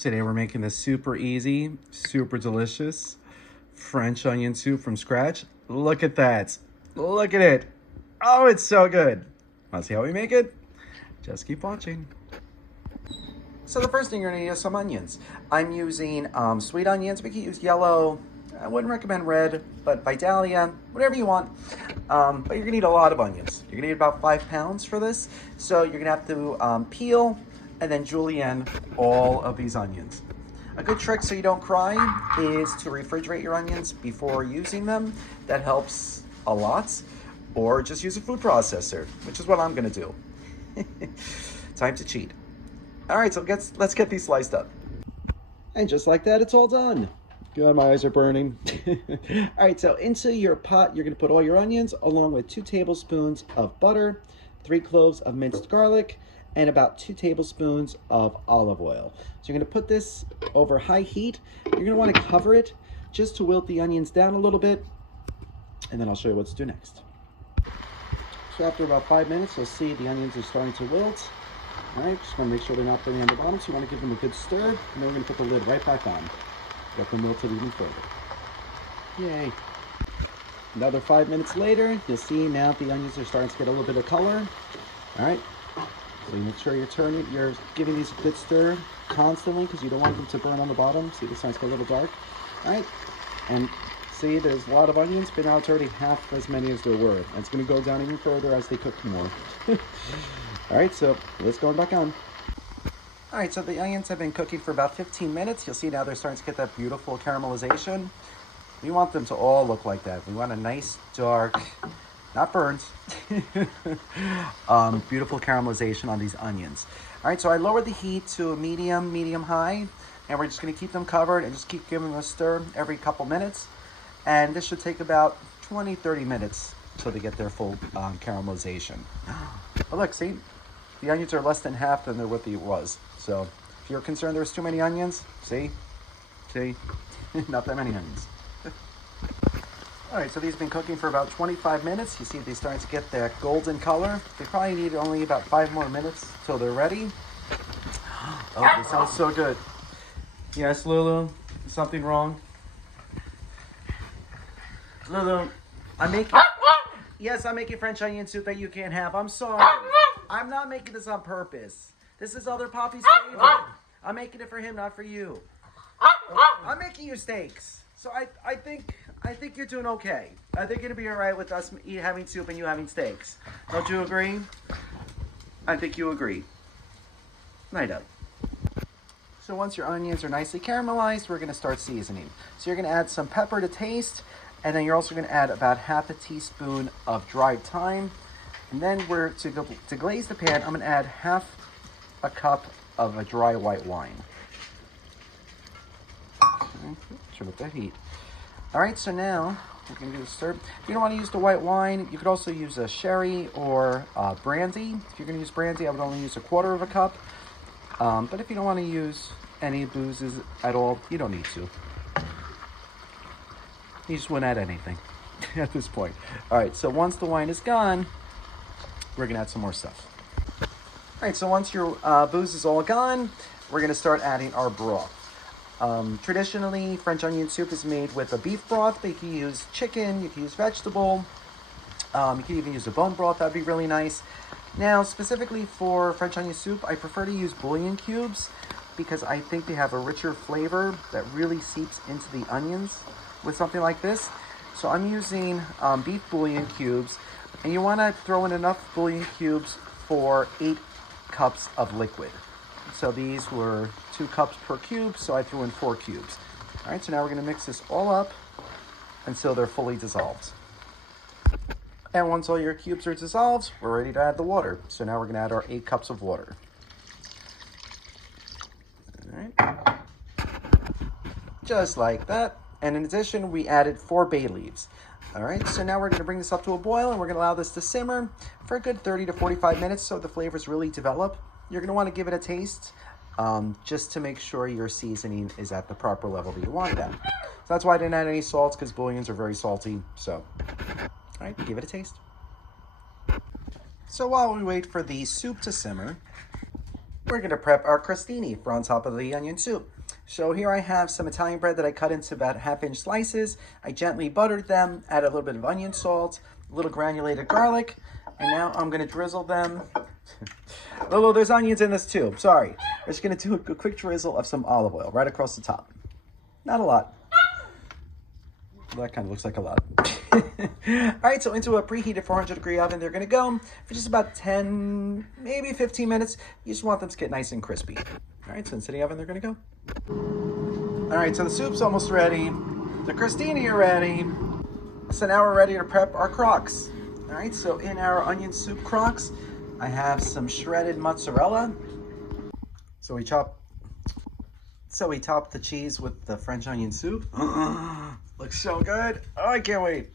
Today we're making this super easy, super delicious French onion soup from scratch. Look at that. Look at it. Oh, it's so good. Want to see how we make it? Just keep watching. So the first thing you're gonna need is some onions. I'm using sweet onions. We can use yellow. I wouldn't recommend red, but Vidalia, whatever you want. But you're gonna need a lot of onions. You're gonna need about 5 pounds for this. So you're gonna have to peel and then julienne all of these onions. A good trick so you don't cry is to refrigerate your onions before using them. That helps a lot. Or just use a food processor, which is what I'm gonna do. Time to cheat. All right, so let's get these sliced up. And just like that, it's all done. Good, my eyes are burning. All right, so into your pot, you're gonna put all your onions along with 2 tablespoons of butter, 3 cloves of minced garlic, and about 2 tablespoons of olive oil. So you're gonna put this over high heat. You're gonna wanna cover it just to wilt the onions down a little bit, and then I'll show you what to do next. So after about 5 minutes, you'll see the onions are starting to wilt. All right, just wanna make sure they're not burning on the bottom, so you wanna give them a good stir, and then we're gonna put the lid right back on. Let them wilted even further. Yay. Another 5 minutes later, you'll see now the onions are starting to get a little bit of color. All right. So you make sure you're giving these a good stir constantly because you don't want them to burn on the bottom. See, they're starting to get a little dark. All right, and see, there's a lot of onions, but now it's already half as many as there were. And it's going to go down even further as they cook more. All right, so let's go back on. All right, so the onions have been cooking for about 15 minutes. You'll see now they're starting to get that beautiful caramelization. We want them to all look like that. We want a nice, dark, not burnt, beautiful caramelization on these onions. All right, so I lowered the heat to a medium high, and we're just gonna keep them covered and just keep giving them a stir every couple minutes. And this should take about 20-30 minutes until they get their full caramelization. But look, see, the onions are less than half than what it was. So if you're concerned there's too many onions, see, not that many onions. All right, so these have been cooking for about 25 minutes. You see they're starting to get that golden color. They probably need only about 5 more minutes till they're ready. Oh, this sounds so good. Yes, Lulu, something wrong? Lulu, I'm making French onion soup that you can't have. I'm sorry. I'm not making this on purpose. This is other Poppy's favorite. I'm making it for him, not for you. I'm making you steaks. So I think you're doing okay. I think it'll be all right with us having soup and you having steaks. Don't you agree? I think you agree. Night up. So once your onions are nicely caramelized, we're gonna start seasoning. So you're gonna add some pepper to taste, and then you're also gonna add about half a teaspoon of dried thyme. And then to glaze the pan, I'm gonna add half a cup of a dry white wine. Okay, turn up that heat. All right, so now we're gonna do a stir. If you don't want to use the white wine, you could also use a sherry or brandy. If you're gonna use brandy, I would only use 1/4 cup. But if you don't want to use any boozes at all, you don't need to. You just wouldn't add anything at this point. All right, so once the wine is gone, we're gonna add some more stuff. All right, so once your booze is all gone, we're gonna start adding our broth. Traditionally, French onion soup is made with a beef broth, but you can use chicken, you can use vegetable, you can even use a bone broth, that'd be really nice. Now, specifically for French onion soup, I prefer to use bouillon cubes because I think they have a richer flavor that really seeps into the onions with something like this. So I'm using beef bouillon cubes, and you want to throw in enough bouillon cubes for 8 cups of liquid. So these were 2 cups per cube, so I threw in 4 cubes. All right, so now we're gonna mix this all up until they're fully dissolved. And once all your cubes are dissolved, we're ready to add the water. So now we're gonna add our 8 cups of water. All right, just like that. And in addition, we added 4 bay leaves. All right, so now we're gonna bring this up to a boil, and we're gonna allow this to simmer for a good 30 to 45 minutes so the flavors really develop. You're gonna wanna give it a taste just to make sure your seasoning is at the proper level that you want that. So that's why I didn't add any salt, because bouillons are very salty. So, all right, give it a taste. So while we wait for the soup to simmer, we're gonna prep our crostini for on top of the onion soup. So here I have some Italian bread that I cut into about half-inch slices. I gently buttered them, added a little bit of onion salt, a little granulated garlic, and now I'm gonna drizzle them. Oh, there's onions in this too, sorry. I'm just gonna do a quick drizzle of some olive oil right across the top. Not a lot. That kind of looks like a lot. All right, so into a preheated 400-degree oven, they're gonna go for just about 10, maybe 15 minutes. You just want them to get nice and crispy. All right, so into the oven, they're gonna go. All right, so the soup's almost ready. The crostini are ready. So now we're ready to prep our crocs. All right, so in our onion soup crocs, I have some shredded mozzarella. So we top the cheese with the French onion soup. Looks so good. Oh, I can't wait.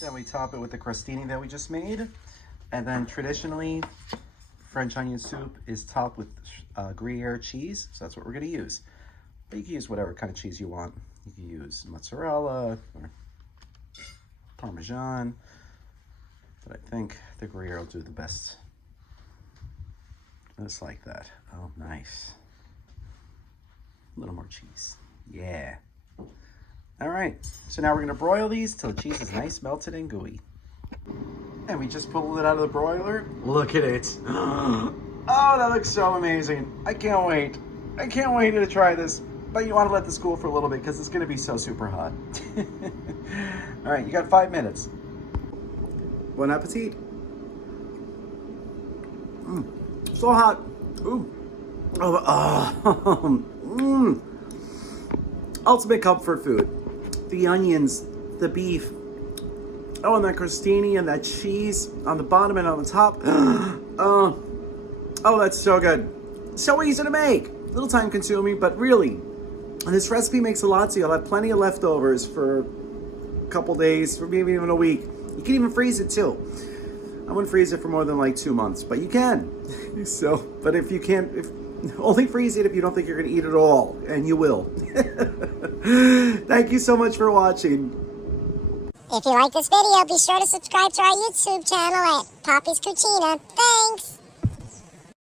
Then we top it with the crostini that we just made. And then traditionally, French onion soup is topped with Gruyere cheese. So that's what we're gonna use. But you can use whatever kind of cheese you want. You can use mozzarella or Parmesan. But I think the Gruyere will do the best. Just like that. Oh, nice. A little more cheese. Yeah. All right, so now we're gonna broil these till the cheese is nice, melted, and gooey. And we just pulled it out of the broiler. Look at it. Oh, that looks so amazing. I can't wait. I can't wait to try this. But you wanna let this cool for a little bit because it's gonna be so super hot. All right, you got 5 minutes. Bon appetit. So hot. Ooh. Oh, ultimate comfort food. The onions, the beef, oh, and that crostini and that cheese on the bottom and on the top. Oh, that's so good. So easy to make. A little time consuming, but really, and this recipe makes a lot, so you'll have plenty of leftovers for a couple days, or maybe even a week. You can even freeze it too. I wouldn't freeze it for more than like 2 months, but you can. So, but if you can't, only freeze it if you don't think you're gonna eat it all, and you will. Thank you so much for watching. If you like this video, be sure to subscribe to our YouTube channel at Poppy's Cucina. Thanks!